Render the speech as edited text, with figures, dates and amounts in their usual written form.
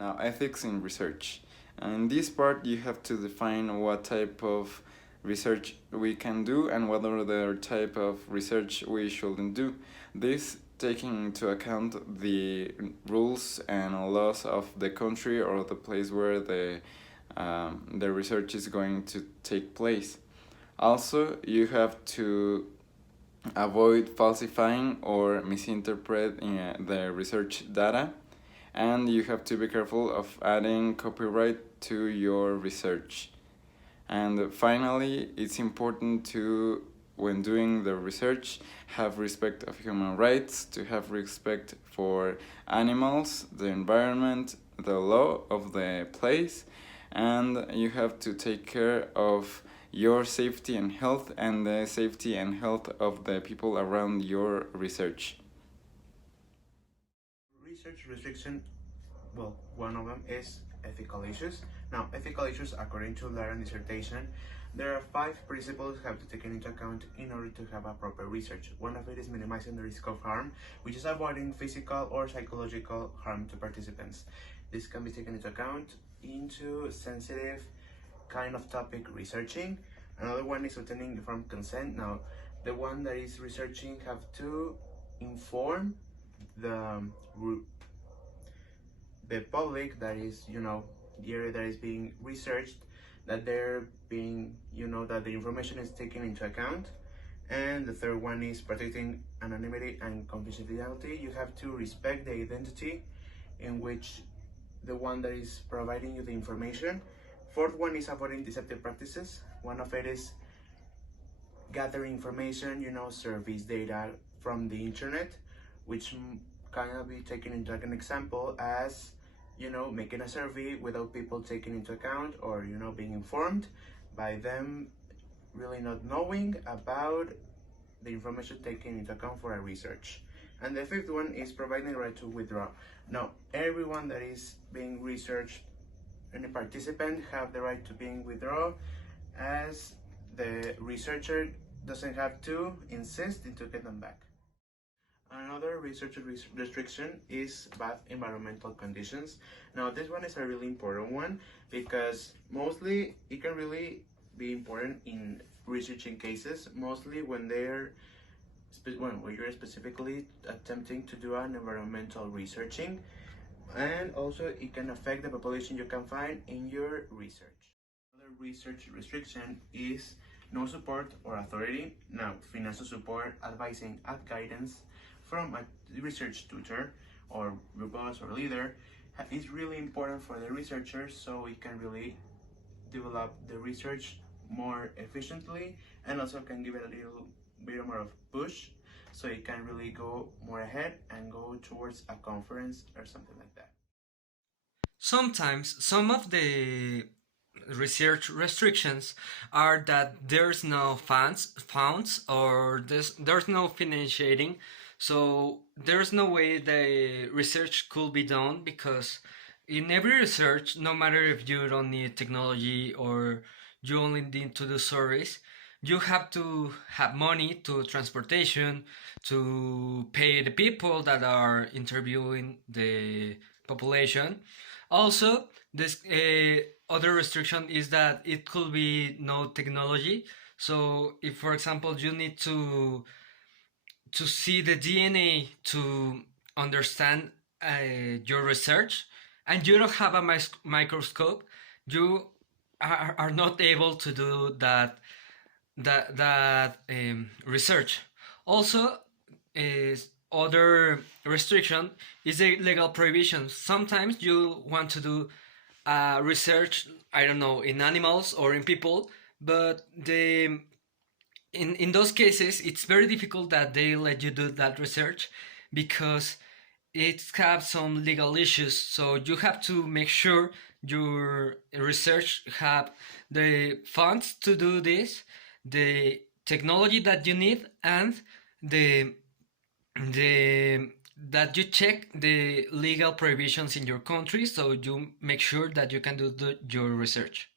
Now, ethics in research. In this part, you have to define what type of research we can do and what other type of research we shouldn't do. This taking into account the rules and laws of the country or the place where the research is going to take place. Also, you have to avoid falsifying or misinterpreting the research data, and you have to be careful of adding copyright to your research. And finally, it's important to, when doing the research, have respect of human rights, to have respect for animals, the environment, the law of the place, and you have to take care of your safety and health and the safety and health of the people around your research. Research restriction, well, one of them is ethical issues. Now, ethical issues, according to Laren's dissertation, there are 5 principles you have to take into account in order to have a proper research. One of it is minimizing the risk of harm, which is avoiding physical or psychological harm to participants. This can be taken into account into sensitive kind of topic researching. Another one is obtaining informed consent. Now, the one that is researching have to inform the public, that is, the area that is being researched, that they're being, that the information is taken into account. And the third one is protecting anonymity and confidentiality. You have to respect the identity in which the one that is providing you the information. Fourth one is avoiding deceptive practices. One of it is gathering information, surveys data from the internet, which can be taken into an example as, making a survey without people taking into account or, being informed by them really not knowing about the information taken into account for a research. And the fifth one is providing the right to withdraw. Now, everyone that is being researched, any participant have the right to being withdraw, as the researcher doesn't have to insist to get them back. Another research restriction is bad environmental conditions. Now, this one is a really important one because mostly it can really be important in researching cases, mostly when you're specifically attempting to do an environmental researching, and also it can affect the population you can find in your research. Another research restriction is no support or authority. Now, financial support, advising, and guidance from a research tutor or boss or leader is really important for the researchers, so it can really develop the research more efficiently, and also can give it a little bit more of push so it can really go more ahead and go towards a conference or something like that. Sometimes some of the research restrictions are that there's no funds or there's no financing, so there's no way the research could be done, because in every research, no matter if you don't need technology or you only need to do surveys, you have to have money to transportation, to pay the people that are interviewing the population. Also, this other restriction is that it could be no technology. So if, for example, you need to see the DNA to understand your research, and you don't have a microscope, you are not able to do that research. Also, is other restriction is a legal prohibition. Sometimes you want to do research, I don't know, in animals or in people, but in those cases it's very difficult that they let you do that research, because it have some legal issues. So you have to make sure your research have the funds to do this, the technology that you need, and the that you check the legal prohibitions in your country, so you make sure that you can do your research.